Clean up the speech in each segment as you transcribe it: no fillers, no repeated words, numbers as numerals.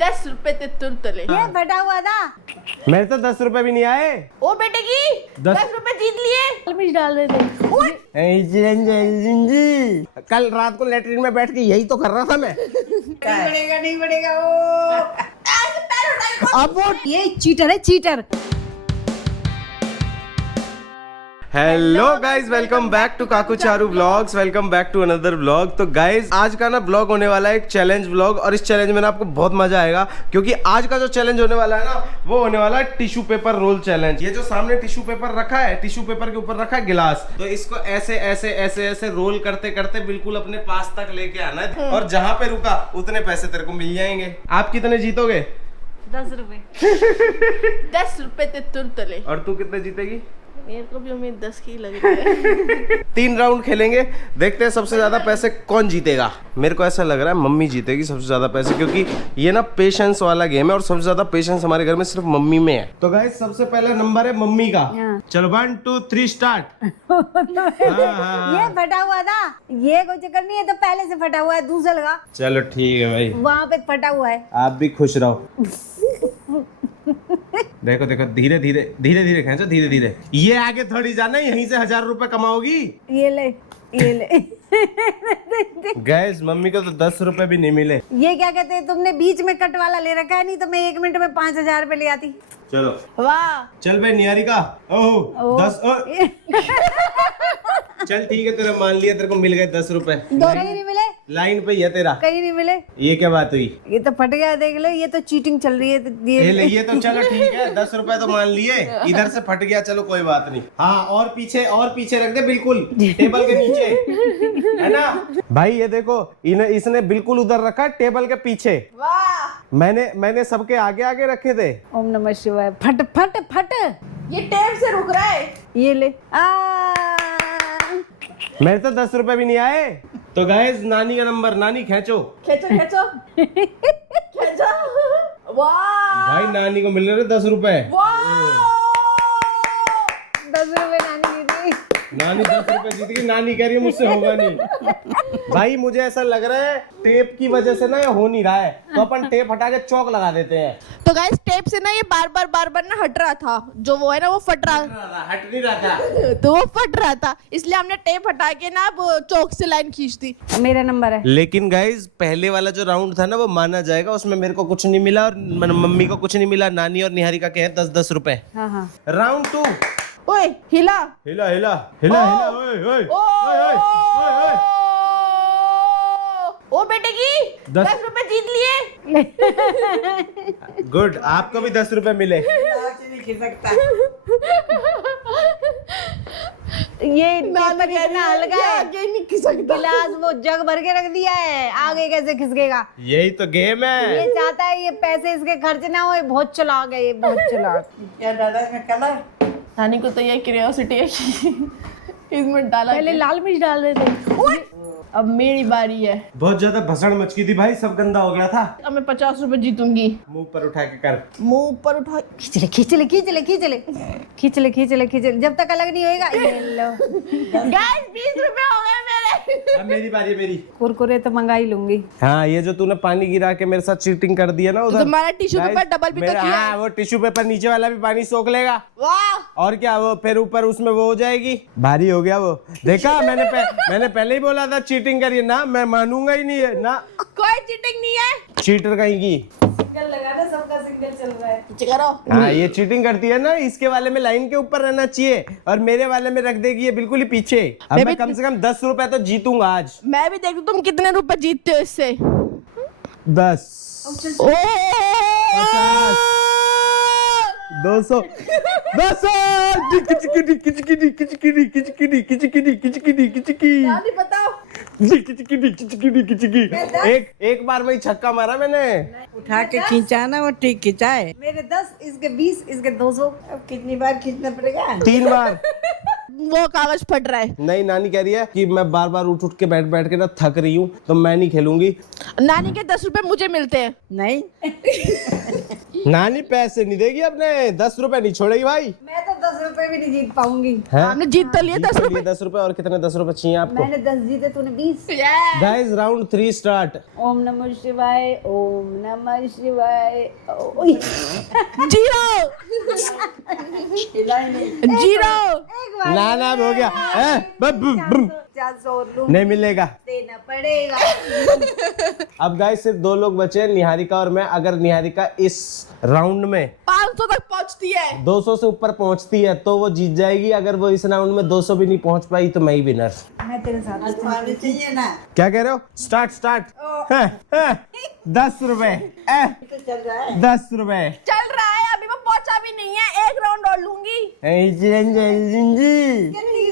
10 रुपए ते तुरतले। ये फटा हुआ था। मेरे तो 10 रुपए भी नहीं आए। ओ बेटे की 10 रुपए जीत लिए। मिर्च डाल रहे थे। कल रात को लेटरिन में बैठ के यही तो कर रहा था मैं। नहीं बढ़ेगा वो। अब वो ये चीटर है, cheater. Hello guys, welcome back to Kaku Charu vlogs. Welcome back to another vlog. तो गाइज आज का ना व्लॉग होने वाला है एक चैलेंज व्लॉग, और इस चैलेंज में ना आपको बहुत मजा आएगा, क्योंकि आज का जो चैलेंज होने वाला है ना वो होने वाला है टिश्यू पेपर रोल चैलेंज। ये जो सामने टिश्यू पेपर रखा है, टिश्यू पेपर के ऊपर रखा है गिलास, तो इसको ऐसे ऐसे ऐसे ऐसे रोल करते करते बिल्कुल अपने पास तक लेके आना है, और जहां पे रुका उतने पैसे तेरे को मिल जाएंगे। आप कितने जीतोगे? 10 रुपए। 10 रुपए ते तुरतले। और तू कितने जीतेगी? मेरे को भी उम्मीद 10 की लग रही है। 3 राउंड खेलेंगे, देखते हैं सबसे ज्यादा पैसे कौन जीतेगा। मेरे को ऐसा लग रहा है मम्मी जीतेगी सबसे ज्यादा पैसे, क्योंकि ये ना पेशेंस वाला गेम है और सबसे ज्यादा पेशेंस हमारे घर में सिर्फ मम्मी में है। तो गाइस सबसे पहला नंबर है मम्मी का। चलो 1 2 3 स्टार्ट। ये फटा हुआ था, ये कोई चक्कर नहीं है, तो पहले से फटा हुआ है, दूसरा लगा। चलो ठीक है भाई, वहाँ पे फटा हुआ है। आप भी खुश रहो। देखो देखो, धीरे धीरे धीरे धीरे खींचो, धीरे धीरे। ये आगे थोड़ी जाना, यहीं से 1000 रुपए कमाओगी। ये ले, ये ले। गैस मम्मी को तो 10 रुपए भी नहीं मिले। ये क्या कहते हैं, तुमने बीच में कट वाला ले रखा है, नहीं तो मैं 1 मिनट में 5000 रुपए ले आती। चलो वाह, चल भाई निहारिका। ओह 10 चल ठीक है, तेरा मान लिया, तेरे को मिल गए 10 रुपए। कहीं नहीं मिले, लाइन पे ही है तेरा। कहीं नहीं मिले। ये क्या बात हुई? ये तो फट गया, देख लो, ये तो चीटिंग चल रही है। तो ये तो चलो ठीक है, 10 रुपए तो मान लिए, इधर से फट गया, चलो कोई बात नहीं। हाँ, और पीछे रख दे, बिल्कुल टेबल के नीचे, है ना भाई? ये देखो, इसने बिल्कुल उधर रखा, टेबल के पीछे। वाह। मैंने सबके आगे आगे रखे थे। ओम नमः शिवाय। फट फट फट। ये टेप से रुक रहा है। ये ले। मेरे तो 10 रुपए भी नहीं आए। तो गाइस नानी का नंबर, नानी खींचो। खींचो खींचो खींचो। वाह भाई नानी को मिल रहे 10 रुपए। वाह। 10 रुपए नानी दीदी। नानी 10 रुपए जीत गई। नानी कह रही है मुझसे होगा नहीं। भाई मुझे ऐसा लग रहा है टेप की वजह से ना ये हो नहीं रहा है, तो अपन टेप हटा के चौक लगा देते हैं। तो गाइस टेप से ना ये बार बार ना हट रहा था, जो वो है ना वो फट रहा, हट नहीं रहा था। तो वो फट रहा था, इसलिए हमने टेप हटा के ना वो चौक से लाइन खींच दी। मेरा नंबर है। लेकिन गाइज पहले वाला जो राउंड था ना वो माना जाएगा, उसमें मेरे को कुछ नहीं मिला और मम्मी को कुछ नहीं मिला। नानी और निहारिका के हैं 10-10 रुपए। हाँ। राउंड 2। ओए हिला हिला हिला हिला हिला। ओए ओए ओए ओए। ओ बेटे की 10 रुपए जीत लिए। गुड, आपको भी 10 रुपए मिले। ये पेपर इतना हल्का है, आगे नहीं खिसकता। गिलास वो जग भर के रख दिया है, आगे कैसे खिसकेगा? यही तो गेम है। ये चाहता है ये पैसे इसके खर्च ना हो, ये बहुत चालाक है, ये बहुत चालाक। क्या डाला इसमें कलर? नानी को तो ये क्यूरियोसिटी है कि इसमें डाला पहले क्या? लाल मिर्च डाल रहे थे। अब मेरी बारी है। बहुत ज्यादा भसड़ मचकी थी भाई, सब गंदा हो गया था। अब मैं 50 रुपए जीतूंगी। मुंह पर उठा के कर। मुंह ऊपर उठा। खींच ले खींच ले खींच ले खींच ले खींच ले खींच ले खींच ले, जब तक अलग नहीं होएगा। ये लो, गाइस 20 रुपए हो गए मेरे। अब मेरी बारी है, मेरी। कुरकुरे तो मंगा ही लूंगी। हाँ, ये जो तूने पानी गिरा के मेरे साथ चीटिंग कर दिया ना उधर, तुम्हारा टिश्यू पेपर डबल भी तो किया है। हाँ, वो टिश्यू पेपर नीचे वाला भी पानी सोख लेगा। वाह। और क्या, वो फिर ऊपर उसमें वो हो जाएगी, भारी हो गया वो। देखा, मैंने पहले ही बोला था चीटिंग करिए ना, मैं मानूंगा ही नहीं है ना। कोई चीटिंग नहीं है। चीटर कहीं की। सिंगल लगा दे, सबका सिंगल चल रहा है। करो। हाँ, ये चीटिंग करती है ना, इसके वाले में लाइन के ऊपर रहना चाहिए और मेरे वाले में रख देगी ये बिल्कुल ही पीछे। अब मैं कम से कम 10 रुपए तो जीतूंगा आज। मैं भी देखती हूँ तुम कितने रुपए जीतते हो इससे। 10 ओ 50 200 200। नानी बताओ। एक बार वही छक्का मारा मैंने। उठा के खींचा ना, वो ठीक खींचा है। मेरे 10, इसके 20, इसके 200। अब कितनी बार खींचना पड़ेगा? 3 बार। वो कागज फट रहा है। नहीं, नानी कह रही है कि मैं बार बार उठ के बैठ के ना थक रही हूँ, तो मैं नहीं खेलूंगी। नानी के 10 रुपए मुझे मिलते हैं। नहीं, नानी पैसे नहीं देगी अपने, 10 रुपए नहीं छोड़ेगी भाई। मैं तो 10 रुपए भी नहीं जीत पाऊंगी। हमने जीत तो लिए 10 रुपए। 10 रुपए और कितने 10 रुपए चाहिए आपको? मैंने 10 जीते, तूने 20। Guys round 3 start. ओम नमः शिवाय, ओम नमः शिवाय। ओए, जीरो जीरो। एक बार ना ना हो गया। बम 400 और लूं, नहीं मिलेगा। देना पड़ेगा। अब गाइस सिर्फ 2 लोग बचे हैं, निहारिका और मैं। अगर निहारिका इस राउंड में 500 तक पहुंचती है। 200 से ऊपर पहुंचती है तो वो जीत जाएगी। अगर वो इस राउंड में 200 भी नहीं पहुंच पाई तो मैं ही विनर। मैं तेरे साथ पानी चाहिए ना। क्या कह रहे हो? Start start. 10 रुपए। तो चल रहा है। 10 रुपए। चल रहा है, अभी मैं पहुंचा भी नहीं है। एक राउंड और लूंगी। 30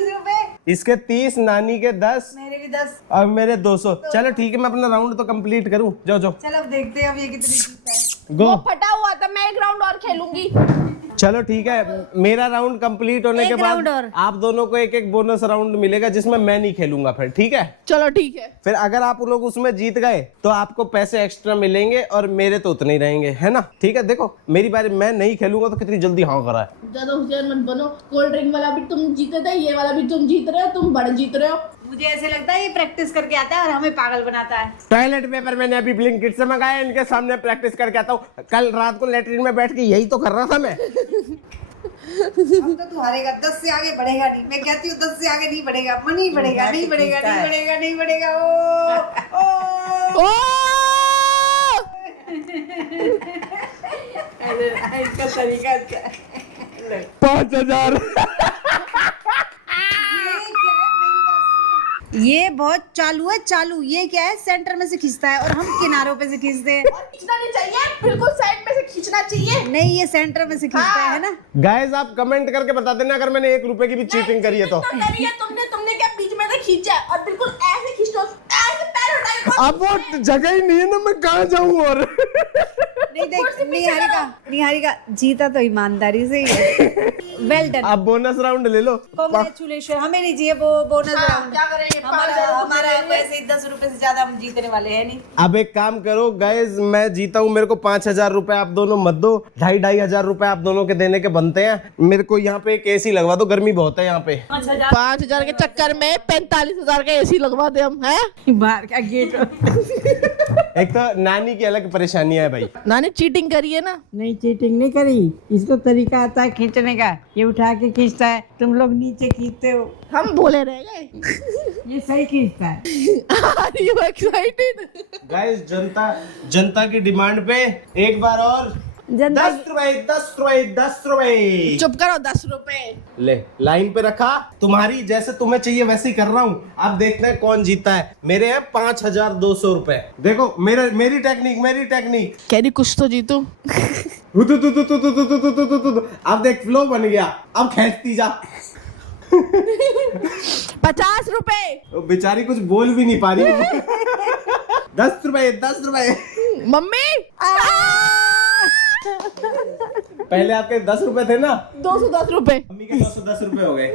रुपए, इसके 30, नानी के 10 मेरे भी 10। और मेरे 200। चलो ठीक है, मैं अपना राउंड तो कंप्लीट करूं। जाओ जाओ चल अब देखते हैं अब ये कितनी जीतता है। गो। वो फटा हुआ था, मैं एक राउंड और खेलूंगी। चलो ठीक है, मेरा राउंड कंप्लीट होने एक के बाद राउंड और। आप दोनों को एक एक बोनस राउंड मिलेगा जिसमें मैं नहीं खेलूंगा फिर, ठीक है? चलो ठीक है। फिर अगर आप लोग उसमें जीत गए तो आपको पैसे एक्स्ट्रा मिलेंगे और मेरे तो उतने ही रहेंगे, है ना? ठीक है, देखो मेरी बारी, मैं नहीं खेलूंगा तो कितनी जल्दी हाँ करा है। ज्यादा होशियार मत बनो। कोल्ड ड्रिंक वाला भी तुम जीते थे, ये वाला भी तुम जीत रहे हो, तुम बड़े जीत रहे हो। मुझे ऐसे लगता है ये प्रैक्टिस करके आता है और हमें पागल बनाता है। टॉयलेट पेपर मैंने अभी ब्लिंकिट से मंगाया, इनके सामने प्रैक्टिस करके आता हूँ। कल रात को लेटरिन में बैठ के यही तो कर रहा था मैं। अब तो तू हारेगा, 10 से आगे बढ़ेगा नहीं। मैं कहती हूँ 10 से आगे नहीं बढ़ेगा, नहीं बढ़ेगा, नहीं बढ़ेगा, नहीं बढ़ेगा, नहीं बढ़ेगा। ओ इसका तरीका अच्छा है। 5000। ये बहुत चालू है, चालू। ये क्या है, सेंटर में से खींचता है और हम किनारों पे से खींचते हैं। खींचना नहीं चाहिए, बिल्कुल साइड में से खींचना चाहिए। नहीं, ये सेंटर में से खींचता है ना। गाइस आप कमेंट करके बता देना अगर मैंने 1 रुपए की भी चीटिंग करी है तो। तुमने क्या बीच में से खींचा और बिल्कुल ऐसे खींचो, ऐसे पैर उठा के। अब वो जगह ही नहीं है ना, मैं कहाँ जाऊँ और। नहीं देख, निहारिका जीता तो ईमानदारी से ही। Well done. अब बोनस राउंड ले लो। कांग्रेचुलेशन। हमें नहीं चाहिए वो बोनस राउंड। क्या करेंगे? हमारा वैसे 10 रुपए से ज्यादा हम जीतने वाले हैं नहीं। अब एक काम करो गाइस, मैं जीता हूँ, मेरे को 5000 रुपए आप दोनों मत दो। 2500 रुपए आप दोनों के देने के बनते हैं। मेरे को यहाँ पे एक एसी लगवा दो, गर्मी बहुत है यहाँ पे। 5000 के चक्कर में 45,000 का एसी लगवा दे हम, हैं? बाहर का गेट। एक तो नानी की अलग परेशानी है भाई। नानी चीटिंग करी है ना। नहीं, चीटिंग नहीं करी। इसको तरीका आता है खींचने का। ये उठा के खींचता है, तुम लोग नीचे खींचते हो। हम बोले रह गए। ये सही खींचता है। Are you excited? गाइस जनता की डिमांड पे एक बार और 10 रुपए 10 रुपए 10 रुपए। चुप करो, 10 रुपए। ले लाइन पे रखा, तुम्हारी जैसे तुम्हें चाहिए वैसे ही कर रहा हूँ। अब देखते हैं कौन जीता है। मेरे हैं 5200 रुपए। देखो मेरी टेक्निक। कह रही कुछ तो जीतू। अब देख फ्लो बन गया, अब खींचती जा। 50 रुपए। वो बेचारी कुछ बोल भी नहीं पा रही। 10 रुपए। मम्मी। पहले आपके 10 रुपए थे ना, 210 रुपए। मम्मी के 210 रुपए हो गए।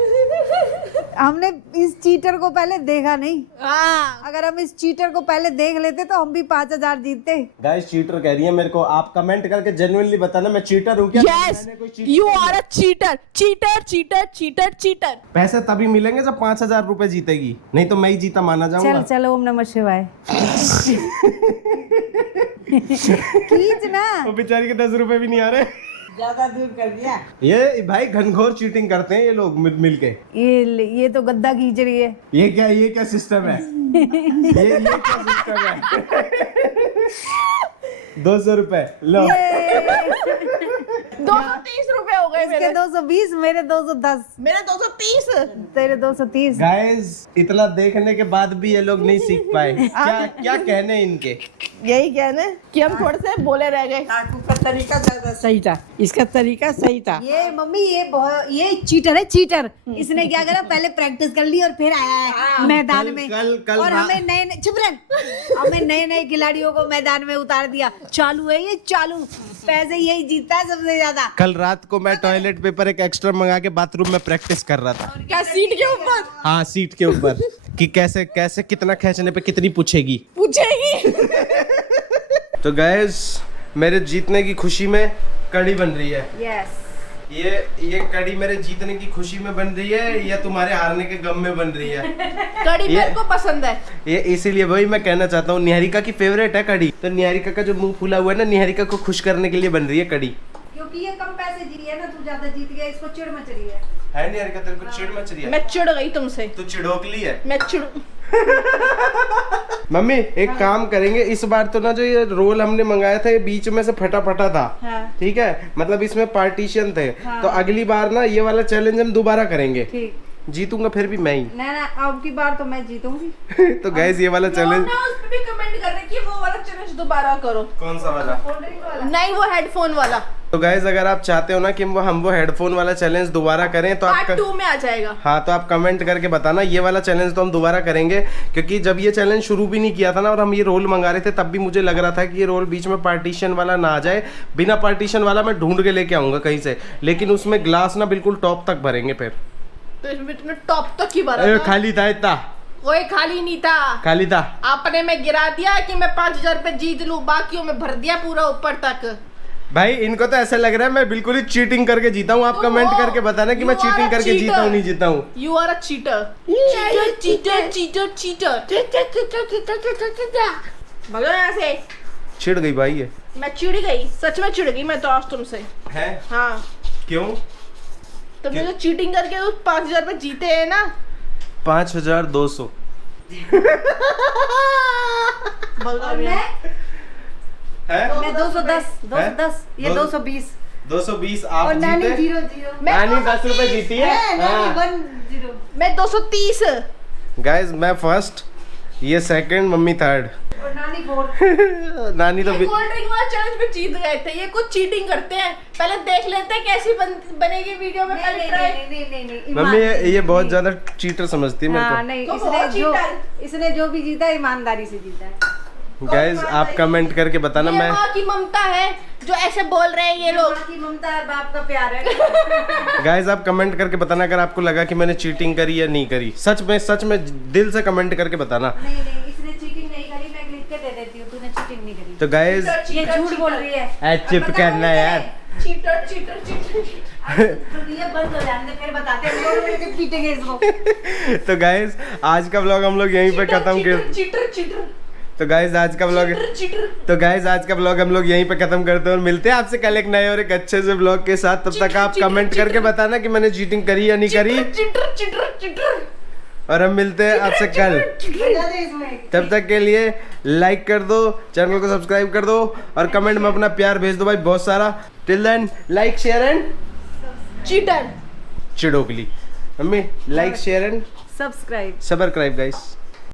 हमने इस चीटर को पहले देखा नहीं। हाँ। अगर हम इस चीटर को पहले देख लेते तो हम भी 5000 जीतते। गाइस चीटर कह रही है मेरे को। आप कमेंट करके जेन्युइनली बताना मैं चीटर हूँ क्या? Yes, मैंने कोई cheat you नहीं are a cheater. cheater. पैसे तभी मिलेंगे जब 5000 रुपए जीतेगी, नहीं तो मैं ही जीता माना जाऊंगा। चल ओम नमः शिवाय। खींच ना। वो बेचारी के 10 रुपए भी नहीं आ रहे। ज्यादा दूर कर दिया। ये भाई घनघोर चीटिंग करते हैं ये लोग मिलके। ये तो गद्दा खींच रही है। ये क्या सिस्टम है? ये क्या सिस्टम है? 200 रुपए लो। 230 रुपए हो गए इसके मेरे। 220, मेरे 210, मेरे 230। तेरे 230। गाइस इतना देखने के बाद भी ये लोग नहीं सीख पाए। क्या कहने इनके? यही कहने कि हम थोड़े से बोले रह गए। काकू का तरीका ज्यादा सही था। इसका तरीका सही था। ये मम्मी ये चीटर है, चीटर। इसने क्या करा, पहले प्रैक्टिस कर ली और फिर आया है मैदान में। कल और हमें नए खिलाड़ियों को मैदान में उतार दिया। चालू है ये, चालू। पैसे यही जीतता है सबसे ज्यादा। कल रात को मैं टॉयलेट पेपर एक एक्स्ट्रा मंगा के बाथरूम में प्रैक्टिस कर रहा था। क्या सीट के ऊपर? हाँ सीट के ऊपर कि कैसे कितना खींचने पे कितनी पूछेगी। पूछेगी। तो गाइस मेरे जीतने की खुशी में कड़ी बन रही है। यस। ये कड़ी मेरे जीतने की खुशी में बन रही है या तुम्हारे हारने के गम में बन रही है? कड़ी मेरे को पसंद है। ये इसीलिए वही मैं कहना चाहता हूँ, निहारिका की फेवरेट है कड़ी। तो निहारिका का जो मुंह फूला हुआ है ना, निहारिका को खुश करने के लिए बन रही है कड़ी। क्योंकि ये कम पैसे जीती है ना, तू ज्यादा जीत गया, इसको चिढ़ मच रही है। है निहारिका, तेरे को चिढ़ मच रही है? मैं चिढ़ गई तुमसे। तू चिढ़ोकली है। मैं चिढ़ मम्मी एक काम करेंगे, इस बार तो ना जो ये रोल हमने मंगाया था ये बीच में से फटा फटा था। हाँ। ठीक है, मतलब इसमें पार्टीशन थे। हाँ। तो अगली बार ना ये वाला चैलेंज हम दोबारा करेंगे। ठीक, जीतूंगा फिर भी मैं ही। ना अब की बार तो मैं जीतूंगी। तो गैस ये वाला चैलेंज, ना उस पे भी कमेंट कर रहे कि वो वाला चैलेंज दोबारा करो। कौन सा वाला? नहीं, वो हेडफोन वाला। तो गैस अगर आप चाहते हो ना कि हम वो हेडफोन वाला चैलेंज दोबारा करें तो पार्ट आप 2 में आ जाएगा। हाँ, तो आप कमेंट करके बताना। ये वाला चैलेंज तो हम दोबारा करेंगे, क्योंकि जब ये चैलेंज शुरू भी नहीं किया था ना और हम ये रोल मंगा रहे थे, तब भी मुझे लग रहा था कि ये रोल बीच में पार्टीशन वाला ना आ जाए। बिना पार्टीशन वाला मैं ढूंढ के लेके आऊंगा कहीं से, लेकिन उसमें ग्लास ना बिल्कुल टॉप तक भरेंगे फिर। तो इसमें तुमने टॉप तक ही भरा था। खाली था इतना? कोई खाली नहीं था, खाली था। आपने में गिरा दिया कि मैं 5000 रुपए जीत लूं, बाकियों में भर दिया पूरा ऊपर तक। भाई इनको तो ऐसा लग रहा है मैं बिल्कुल ही चीटिंग करके जीता हूँ। आप तुम कमेंट हो। करके बताना कि मैं You are चीटिंग a करके जीता हूँ नहीं जीता हूँ। You are a cheater, cheater cheater cheater cheater. भगो यहाँ से। छिड़ गई भाई ये। मैं चिढ़ गई, सच में चिढ़ गई मैं तो आज तुमसे। है? हाँ, क्यों? तुमने जो चीटिंग करके उस 5000 रुपए जीते हैं ना। 5200। और मैं है? मैं 210 ये दो- 220 220 और आप नानी जीते। 0 नानी 10 रुपए जीती है। नानी हाँ। 10। मैं 230। गाइस मैं फर्स्ट, ये सेकंड, मम्मी थर्ड। और नानी 4। नानी तो ये कोल्ड ड्रिंक वाला चैलेंज में जीत गए थे। ये कुछ चीटिंग करते हैं। पहले देख लेते हैं कैसी बनेगी वीडियो में। पहले ट्राई। नहीं मम्मी ये बहुत ज्यादा चीटर समझती है मेरे हाँ, को। नहीं, तो बहुत इसने जो भी जीता है ईमानदारी से जीता है। गाइस आप कमेंट करके बताना। ये मैं माँ की ममता है जो ऐसे बोल रहे हैं ये लोग। माँ की ममता है, बाप का प्यार है। गाइस आप कमेंट करके बताना अगर आपको लगा कि मैंने चीटिंग करी या नहीं करी। सच में दिल से कमेंट करके बताना। नहीं इसने चीटिंग नहीं करी, मैं लिख के दे देती हूँ, तूने चीटिंग नहीं करी। तो गाइस ये झूठ बोल रही है। चुप करना यार। Cheater cheater cheater. तो ये बंद हो जाने दे, फिर बताते हैं, हम लोग मिलके पीटेंगे इसको। तो गाइस आज का व्लॉग हम लोग यहीं पे खत्म कर। Cheater cheater. तो गाइस आज का व्लॉग हम लोग यहीं पे खत्म करते हैं और मिलते हैं आपसे कल एक नए और एक अच्छे से व्लॉग के साथ। तब तक आप कमेंट करके बताना कि मैंने चीटिंग करी या नहीं करी। Cheater cheater cheater. और हम मिलते हैं आपसे कल। बता दे इसमें। तब तक के लिए लाइक कर दो, चैनल को सब्सक्राइब कर दो और कमेंट में अपना प्यार भेज दो भाई बहुत सारा। Till then like share and cheater. चिड़ोकली। Mummy like share and subscribe. Subscribe guys.